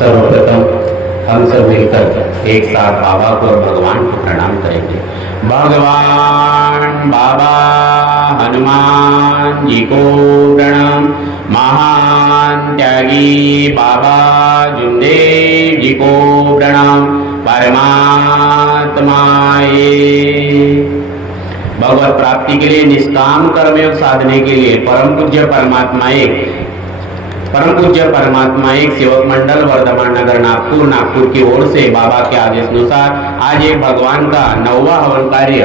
सर्वप्रथम हम सब मिलकर एक साथ बाबा को और भगवान को प्रणाम करेंगे। भगवान बाबा हनुमान जी को प्रणाम। महान त्यागी बाबा जुमदेव जी को प्रणाम। परमात्माए भगवत प्राप्ति के लिए निष्काम कर्मयोग साधने के लिए परम पूज्य परमात्मा एक सेवक मंडल वर्धमान नगर नागपुर की ओर से बाबा के आदेश अनुसार आज एक भगवान का 9वां हवन कार्य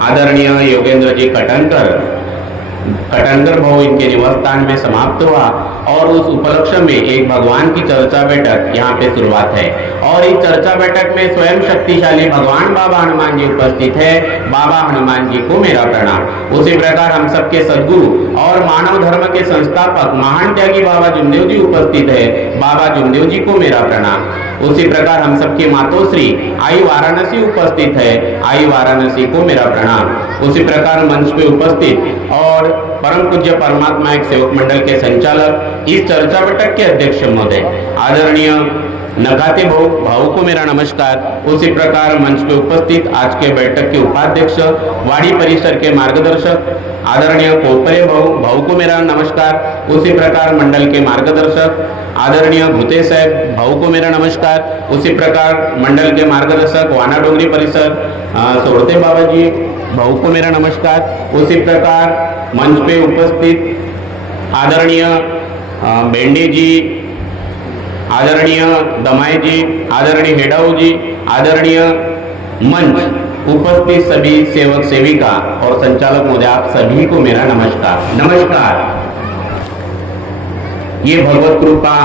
आदरणीय योगेंद्र जी कटंकर भाव इनके निवास स्थान में समाप्त हुआ और उस उपलक्ष्य में एक भगवान की चर्चा बैठक यहाँ पे शुरुआत है। और इस चर्चा बैठक में स्वयं शक्तिशाली भगवान बाबा हनुमान जी उपस्थित है। बाबा हनुमान जी को मेरा प्रणाम। उसी प्रकार हम सबके सद्गुरु और मानव धर्म के संस्थापक महान त्यागी बाबा जुमदेव जी उपस्थित है। बाबा जुमदेव जी को मेरा प्रणाम। उसी प्रकार हम सबकी मातोश्री आई वाराणसी उपस्थित है। आई वाराणसी को मेरा प्रणाम। उसी प्रकार मंच पे उपस्थित और परम पूज्य परमात्मा एक सेवक मंडल के संचालक इस चर्चा बैठक के अध्यक्ष महोदय आदरणीय नकाते भाऊ को मेरा नमस्कार। उसी प्रकार मंच पे उपस्थित आज के बैठक के उपाध्यक्ष वाड़ी परिसर के मार्गदर्शक आदरणीय कोपरे भाऊ को मेरा नमस्कार। उसी प्रकार मंडल के मार्गदर्शक आदरणीय भूते साहब भाऊ को मेरा नमस्कार। उसी प्रकार मंडल के मार्गदर्शक वाना डोंगरी परिसर सोड़ते बाबा जी भाऊ को मेरा नमस्कार। उसी प्रकार मंच पे उपस्थित आदरणीय बेंडे जी, आदरणीय दमाई जी, आदरणीय हेडाऊ जी, आदरणीय मंच उपस्थित सभी सेवक सेविका और संचालक महोदय आप सभी को मेरा नमस्कार। ये भगवत कृपा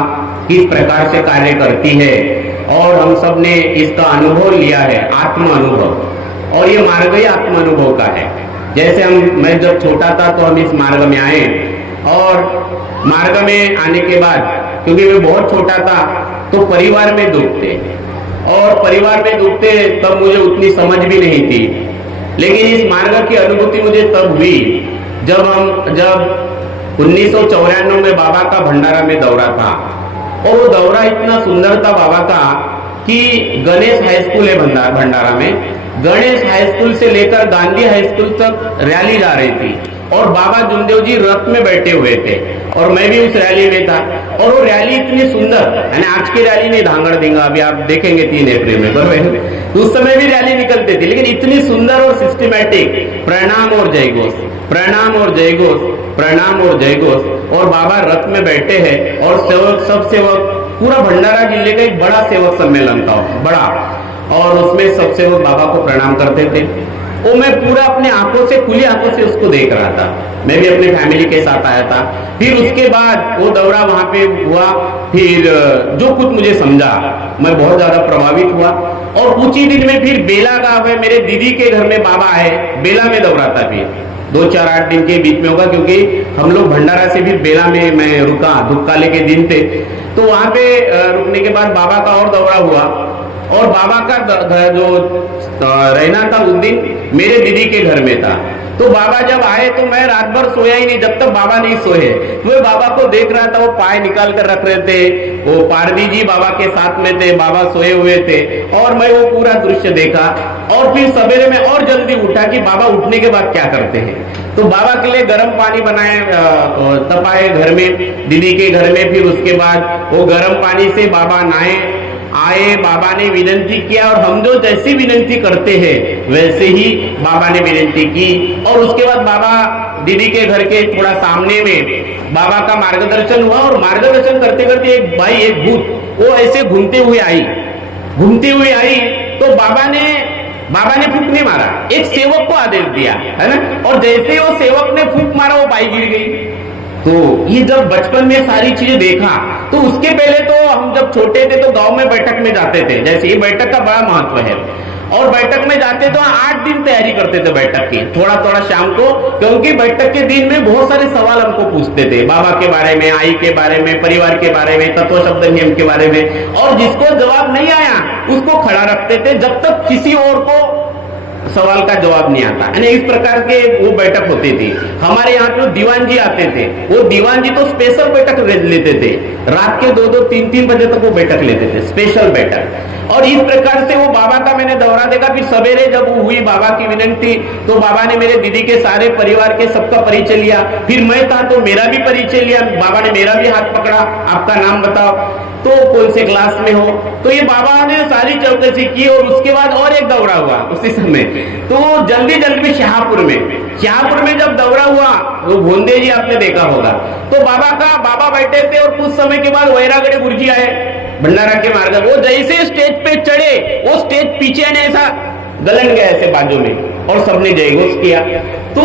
किस प्रकार से कार्य करती है और हम सब ने इसका अनुभव लिया है, आत्म अनुभव, और ये मार्ग ही आत्म अनुभव का है। जैसे मैं जब छोटा था तो हम इस मार्ग में आए और मार्ग में आने के बाद क्योंकि मैं बहुत छोटा था तो परिवार में डूबते और परिवार में डूबते तब मुझे उतनी समझ भी नहीं थी। लेकिन इस मार्ग की अनुभूति मुझे तब हुई जब 1994 में बाबा का भंडारा में दौरा था। और वो दौरा इतना सुंदर था बाबा का कि गणेश हाई स्कूल है भंडारा में, गणेश हाई स्कूल से लेकर गांधी हाई स्कूल तक रैली जा रही थी और बाबा जुमदेव जी रथ में बैठे हुए थे और मैं भी उस रैली में था। और वो रैली इतनी सुंदर, यानी आज की रैली नहीं धांगड़ देंगे, अभी आप देखेंगे 3 अप्रैल में बराबर, उस समय भी रैली निकलते थे लेकिन इतनी सुंदर और सिस्टमैटिक, प्रणाम और जय घोष, प्रणाम और जय घोष, प्रणाम और जय घोष। और बाबा रथ में बैठे हैं और सेवक सब सेवक पूरा भंडारा जिले का एक बड़ा सेवक सम्मेलन था बड़ा, और उसमें सब सेवक बाबा को प्रणाम करते थे। वो मैं पूरा अपने आंखों से, खुली आंखों से उसको देख रहा था। मैं भी अपनी फैमिली के साथ आया था। फिर उसके बाद वो दौरा वहां पे हुआ। फिर जो कुछ मुझे समझा मैं बहुत ज्यादा प्रभावित हुआ। और कुछ ही दिन में फिर बेला गांव है, मेरे दीदी के घर में बाबा आए, बेला में दौरा था। फिर 2-4-8 दिन के बीच में होगा क्योंकि हम लोग भंडारा से फिर बेला में मैं रुका, दुक्काले के दिन थे। तो वहां पे रुकने के बाद बाबा का और दौरा हुआ और बाबा का जो रहना था उस दिन मेरे दीदी के घर में था। तो बाबा जब आए तो मैं रात भर सोया ही नहीं जब तक बाबा नहीं सोए। तो मैं बाबा को देख रहा था, वो पाय निकाल कर रख रहे थे, वो पारदी जी बाबा के साथ में थे, बाबा सोए हुए थे और मैं वो पूरा दृश्य देखा। और फिर सवेरे में और जल्दी उठा कि बाबा उठने के बाद क्या करते हैं। तो बाबा के लिए गर्म पानी बनाए तपाए घर में, दीदी के घर में। फिर उसके बाद वो गर्म पानी से बाबा नहाए आए, बाबा ने विनती किया और हम जो जैसी विनती करते हैं वैसे ही बाबा ने विनती की। और उसके बाद बाबा दीदी के घर के थोड़ा सामने में बाबा का मार्गदर्शन हुआ और मार्गदर्शन करते करते एक भाई, एक भूत वो ऐसे घूमते हुए आई तो बाबा ने फूंक नहीं मारा, एक सेवक को आदेश दिया, है ना। और जैसे ही वो सेवक ने फूंक मारा वो बाई गिर गई। तो ये जब बचपन में सारी चीजें देखा तो उसके पहले तो हम जब छोटे थे तो गांव में बैठक में जाते थे। जैसे ये बैठक का बड़ा महत्व है और बैठक में जाते तो 8 दिन तैयारी करते थे बैठक की, थोड़ा शाम को, क्योंकि बैठक के दिन में बहुत सारे सवाल हमको पूछते थे बाबा के बारे में, आई के बारे में, परिवार के बारे में, तत्व शब्द नियम के बारे में। और जिसको जवाब नहीं आया उसको खड़ा रखते थे जब तक किसी और को सवाल का जवाब नहीं आता, यानी इस प्रकार के वो बैठक होती थी। हमारे यहाँ तो दीवान जी आते थे, वो दीवान जी तो स्पेशल बैठक लेते थे, रात के 2-2, 3-3 बजे तक वो बैठक लेते थे, स्पेशल बैठक। और इस प्रकार से वो बाबा का मैंने दौरा देखा। फिर सवेरे जब हुई बाबा की विनंती, तो बाबा ने मेरे दीदी के सारे परिवार के सबका परिचय लिया। फिर मैं था तो मेरा भी परिचय लिया, बाबा ने मेरा भी हाथ पकड़ा, आपका नाम बताओ, तो कौन से क्लास में हो, तो ये बाबा ने सारी चौकसी की। और उसके बाद और एक दौरा हुआ उसी समय, तो जल्दी जल्दी शाहपुर में जब दौरा हुआ, वो भोंदे जी आपने देखा होगा, तो बाबा बैठे थे और कुछ समय के बाद वैरागढ़ गुरुजी आए भंडारा के मार्ग। वो जैसे स्टेज पे चढ़े, वो स्टेज पीछे आने ऐसा गलन गया ऐसे बाजू में, और सबने जय घोष किया। तो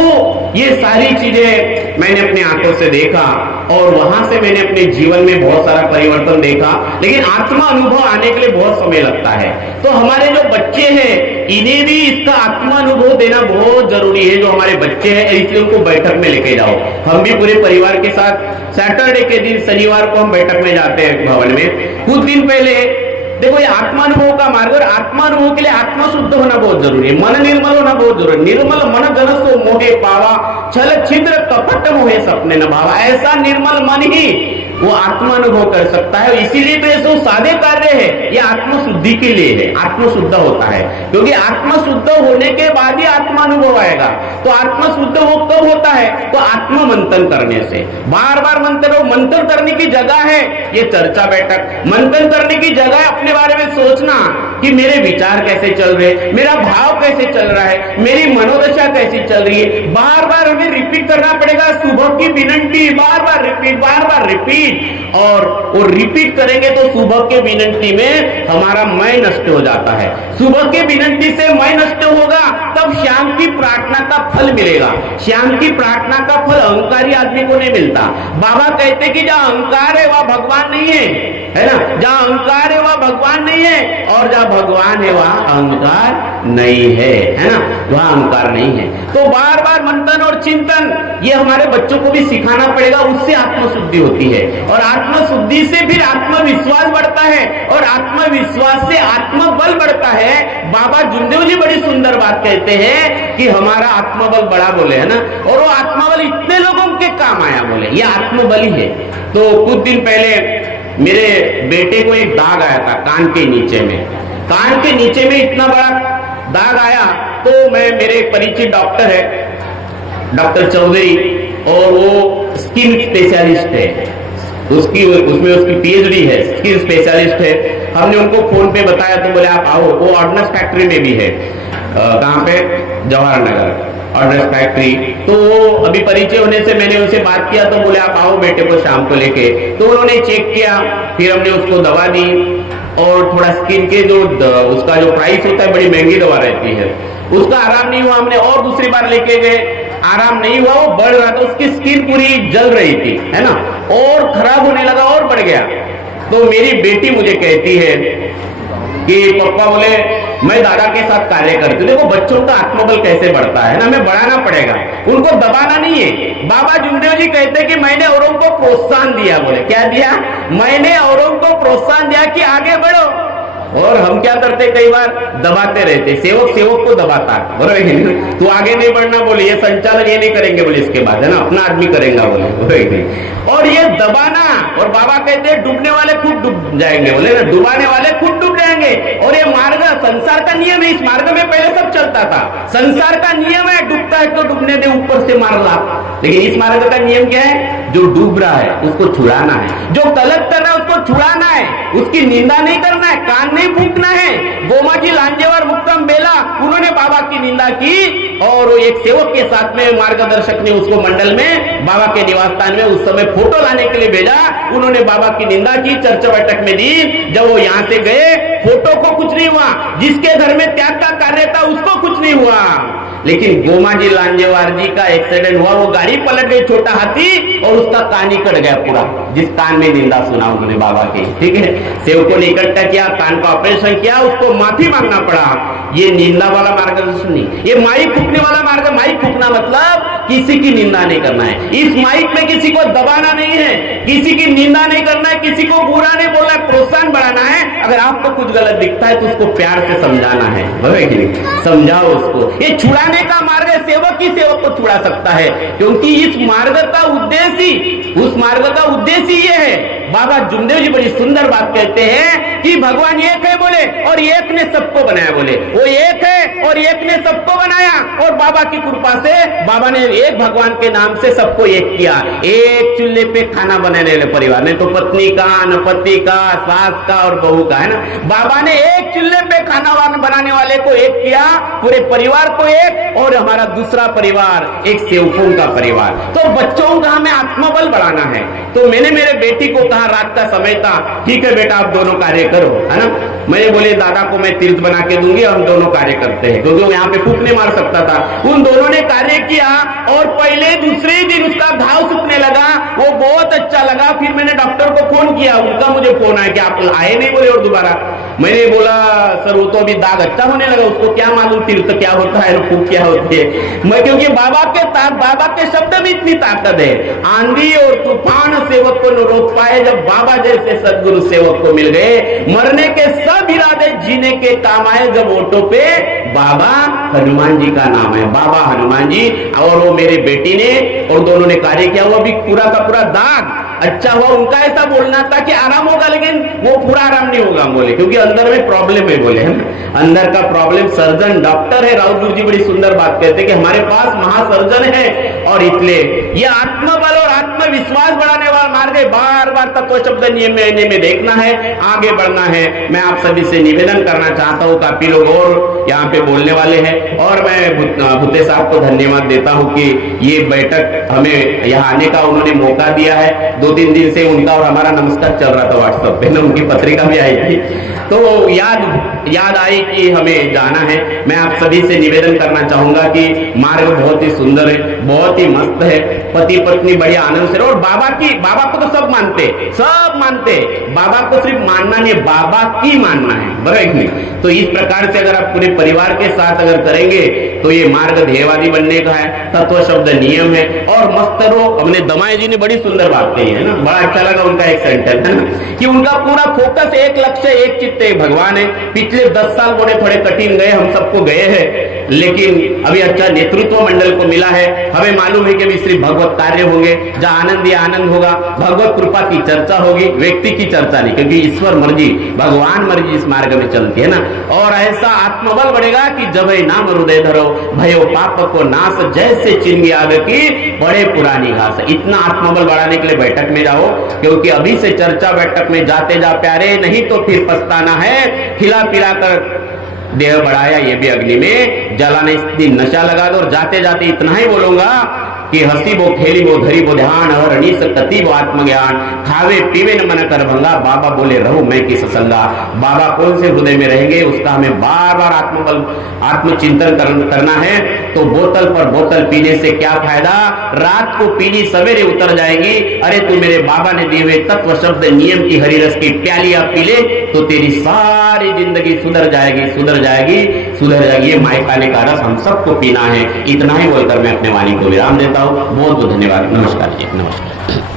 ये सारी चीजें मैंने अपने आंखों से देखा, और वहां से मैंने अपने जीवन में बहुत सारा परिवर्तन देखा। लेकिन आत्मा अनुभव आने के लिए बहुत समय लगता है। तो हमारे जो बच्चे हैं, इन्हें भी इसका आत्मा अनुभव देना बहुत जरूरी है। जो हमारे बच्चे हैं, इसलिए उनको बैठक में लेके जाओ। हम भी पूरे परिवार के साथ सैटरडे के दिन, शनिवार को हम बैठक में जाते हैं भवन में। कुछ दिन पहले देखो, ये आत्मानुभव का मार्ग, और आत्मानुभव के लिए आत्मा शुद्ध होना बहुत जरूरी है, मन निर्मल होना बहुत जरूरी है। निर्मल मन जनसो मोहे पावा, छल छिद्र कपट मोहे सपने न भावा। ऐसा निर्मल मन ही वो आत्मानुभव कर सकता है। इसीलिए तो ये सब सादे कार्य है, ये आत्मशुद्धि के लिए है, आत्मशुद्ध होता है, क्योंकि आत्मशुद्ध होने के बाद ही आत्मानुभव आएगा। तो आत्मशुद्ध वो कब होता है? तो आत्म मंथन करने से। बार बार मंथन करने की जगह है ये चर्चा बैठक, मंथन करने की जगह है अपने बारे में सोचना कि मेरे विचार कैसे चल रहे, मेरा भाव कैसे चल रहा है, मेरी मनोदशा कैसी चल रही है। बार बार हमें रिपीट करना पड़ेगा, सुबह की विनंती, बार बार रिपीट, और वो रिपीट करेंगे तो सुबह के विनंती में हमारा मैं नष्ट हो जाता है। सुबह के विनंती से मैं नष्ट होगा, तब शाम की प्रार्थना का फल मिलेगा। शाम की प्रार्थना का फल अहंकारी आदमी को नहीं मिलता। बाबा कहते कि जहां अहंकार है वहां भगवान नहीं है ना, जहां अहंकार है वहां भगवान नहीं है, और जहां भगवान है वहां अहंकार नहीं है ना, वहां अहंकार नहीं है। तो बार बार मंथन और चिंतन ये हमारे बच्चों को भी सिखाना पड़ेगा, उससे आत्मशुद्धि होती है, और आत्मशुद्धि से फिर आत्मविश्वास बढ़ता है, और आत्मविश्वास से आत्मबल बढ़ता है। बाबा जुमदेव जी बड़ी सुंदर बात कहते हैं कि हमारा आत्मबल बड़ा बोले, है ना, और वो आत्मबल इतने लोगों के काम आया बोले, ये आत्मबल ही है। तो कुछ दिन पहले मेरे बेटे को एक दाग आया था कान के नीचे में इतना बड़ा दाग आया। तो मेरे परिचित डॉक्टर है, डॉक्टर चौधरी, और वो स्किन स्पेशलिस्ट है, उसमें उसकी पीएचडी है, स्किन स्पेशलिस्ट है। हमने उनको फोन पे बताया तो बोले आप आओ। वो ऑर्डिनेंस फैक्ट्री में भी है, कहाँ पे? Jawahar Nagar ordnance factory. तो वो अभी परिचय होने से मैंने उनसे बात किया, तो बोले आप आओ बेटे को शाम को लेके। तो उन्होंने चेक किया, फिर हमने उसको दवा दी, और थोड़ा स्किन के जो उसका जो प्राइस होता है, बड़ी महंगी दवा रहती है, उसका आराम नहीं हुआ। हमने और दूसरी बार लेके गए, आराम नहीं हुआ, वो बढ़ रहा था, उसकी स्किन पूरी जल रही थी, है ना, और खराब होने लगा और बढ़ गया। तो मेरी बेटी मुझे कहती है कि पापा बोले मैं दादा के साथ कार्य करती हूँ। देखो बच्चों का आत्मबल कैसे बढ़ता है ना, हमें बढ़ाना पड़ेगा, उनको दबाना नहीं है। बाबा जुमदेव जी कहते कि मैंने औरों को प्रोत्साहन दिया, बोले क्या दिया? मैंने औरों को प्रोत्साहन दिया कि आगे बढ़ो। और हम क्या करते, कई बार दबाते रहते, सेवक को दबाता, बरोबर, तू आगे नहीं बढ़ना, बोले ये संचालन ये नहीं करेंगे, बोले इसके बाद, है ना, अपना आदमी करेगा, बोले। और ये दबाना, और बाबा कहते हैं डूबने वाले खुद डूब जाएंगे, बोले ना, डुबाने वाले खुद डूब जाएंगे। और ये मार्ग संसार का नियम है, इस मार्ग में पहले सब चलता था, संसार का नियम है, डूबता है तो डूबने दे, ऊपर से मार ला। लेकिन इस मार्ग का नियम क्या है? जो डूब रहा है उसको छुड़ाना है, जो गलत कर रहा है उसको छुड़ाना है, उसकी निंदा नहीं करना है, कान नहीं फूंकना है। गोमा जी लांजेवार मुक्तम बेला, उन्होंने बाबा की निंदा की, और वो एक सेवक के साथ में मार्गदर्शक ने उसको मंडल में बाबा के निवास स्थान में उस समय फोटो लाने के लिए भेजा। उन्होंने बाबा की निंदा की, चर्चा बैठक में दी। जब वो यहाँ से गए, फोटो को कुछ नहीं हुआ, जिसके घर में त्याग का कार्य था उसको कुछ नहीं हुआ। लेकिन गोमा जी लांजेवार जी का एक्सीडेंट हुआ, वो गाड़ी पलट गई, छोटा हाथी, और उसका कान ही कट गया पूरा, जिस कान में निंदा सुना उन्होंने बाबा की, ठीक है। सेवकों ने इकट्ठा किया, कान का ऑपरेशन किया, उसको माफी मांगना पड़ा। ये निंदा वाला मार्गदर्शन नहीं, ये माइक फूकने वाला मार्ग। माइक फूकना मतलब किसी की निंदा नहीं करना है, इस माइक में किसी को दबाना नहीं है, किसी की निंदा नहीं करना है, किसी को बुरा नहीं बोलना है, प्रोत्साहन बढ़ाना है। अगर आपको कुछ गलत दिखता है तो उसको प्यार से समझाना है, बराबर कि नहीं? समझाओ उसको। ये छुड़ाने का मार्ग है, सेवक ही सेवक को छुड़ा सकता है, क्योंकि इस मार्ग का उद्देश्य, उस मार्ग का उद्देश्य ये है। बाबा जुमदेव जी बड़ी सुंदर बात कहते हैं कि भगवान एक है बोले, और एक ने सबको बनाया बोले। वो एक है और एक ने सबको बनाया, और बाबा की कृपा से बाबा ने एक भगवान के नाम से सबको एक किया। एक चूल्हे पे खाना बनाने वाले परिवार ने तो पत्नी का, न पति का, सास का और बहू का, है ना। बाबा ने एक चूल्हे पे खाना बनाने वाले को एक किया, पूरे परिवार को एक, और हमारा दूसरा परिवार एक सेवकों का परिवार। तो बच्चों का हमें आत्मबल बढ़ाना है। तो मैंने मेरे बेटी को कहा, रात का समय था, ठीक है बेटा आप दोनों कार्य करो, है ना। मैंने बोले दादा को मैं तीर्थ बना के दूंगी, हम दोनों कार्य करते हैं, क्योंकि वो यहाँ पे फूक नहीं मार सकता था। उन दोनों ने कार्य किया, और पहले दूसरे दिन उसका घाव सूखने लगा, वो बहुत अच्छा लगा। फिर मैंने डॉक्टर को फोन किया, उनका मुझे फोन आया कि आप आए नहीं बोले, और दोबारा मैंने बोला सर वो तो अभी दाग अच्छा होने लगा, उसको क्या मालूम तीर्थ क्या होता है, फूक क्या होती है। मैं क्योंकि बाबा के शब्द में इतनी ताकत है, आंधी और तूफान सेवक को न रोक पाए। जब बाबा जैसे सदगुरु सेवक को मिल गए, मरने के सब इरादे जीने के काम आए। जब ऑटो पे बाबा हनुमान जी का नाम है, बाबा हनुमान जी, और वो मेरे बेटी ने और दोनों ने कार्य किया। वो अभी पूरा का पूरा दाग अच्छा हुआ। उनका ऐसा बोलना था कि आराम होगा, लेकिन वो पूरा आराम नहीं होगा बोले, क्योंकि अंदर में प्रॉब्लम है बोले, है ना। अंदर का प्रॉब्लम, सर्जन डॉक्टर है। राउत गुरु जी बड़ी सुंदर बात कहते हैं कि हमारे पास महासर्जन है, और इसलिए ये आत्मबल और आत्मविश्वास बढ़ाने वाला मार्ग है। बार बार तत्व शब्द नियम में देखना है, आगे बढ़ना है। मैं आप सभी से निवेदन करना चाहता हूँ, काफी लोग और यहाँ पे बोलने वाले हैं, और मैं भुत्ते साहब को धन्यवाद देता हूँ कि ये बैठक हमें यहाँ आने का उन्होंने मौका दिया है। 2-3 दिन से उनका और हमारा नमस्कार चल रहा था व्हाट्सएप पे ना, उनकी पत्रिका भी आई थी, तो याद आई कि हमें जाना है। मैं आप सभी से निवेदन करना चाहूंगा कि मार्ग बहुत ही सुंदर है, बहुत ही मस्त है। पति पत्नी बड़े आनंद से, और बाबा को तो सब मानते, बाबा को सिर्फ मानना नहीं, बाबा की मानना है, बराबर नहीं। तो इस प्रकार से अगर आप पूरे परिवार के साथ अगर करेंगे तो ये मार्ग ध्येयवादी बनने का है, तत्व शब्द नियम है, और मस्त रहो। हमने दमाई जी ने बड़ी सुंदर बात कही है ना, बड़ा अच्छा लगा उनका एक सेंटेंस, है ना, कि उनका पूरा फोकस एक लक्ष्य, एक चित्त, एक भगवान है। पिछले 10 साल बड़े थोड़े कठिन गए, हम सबको गए हैं, लेकिन अभी अच्छा नेतृत्व मंडल को मिला है। हमें मालूम है कि अभी सिर्फ भगवत कार्य होंगे, जहां आनंद ही आनंद होगा, भगवत कृपा की चर्चा होगी, व्यक्ति की चर्चा नहीं, क्योंकि ईश्वर मर्जी, भगवान मर्जी इस मार्ग में चलती है ना। और ऐसा आत्मबल बढ़ेगा कि जब नाम हृदय धरो, भयो पाप को नाश, जैसे चिन्ह आग की बड़े पुरानी घास। इतना आत्मबल बढ़ाने के लिए बैठक में जाओ, क्योंकि अभी से चर्चा बैठक में जाते जा प्यारे, नहीं तो फिर पछताना है। खिला पिला कर देह बढ़ाया, ये भी अग्नि में जलाने, दिन नशा लगा दो। और जाते जाते इतना ही बोलूंगा कि हसी बो खेली बो धरी बो ध्यान, और अनिस कति बो आत्मज्ञान, खावे पीवे न मन कर भंगा, बाबा बोले रहो मैं किस संगा। बाबा कौन से हृदय में रहेंगे, उसका हमें बार बार आत्मचिंतन करना है। तो बोतल पर बोतल पीने से क्या फायदा, रात को पीली सवेरे उतर जाएगी। अरे तू मेरे बाबा ने दिए हुए तत्व शब्द नियम की हरी रस की प्याली आप पी ले, तो तेरी सारी जिंदगी सुधर जाएगी। ये मायकाने का रस हम सबको पीना है। इतना ही बोलकर मैं अपने वाणी को विराम देता हूँ। बहुत बहुत धन्यवाद। नमस्कार जी, नमस्कार।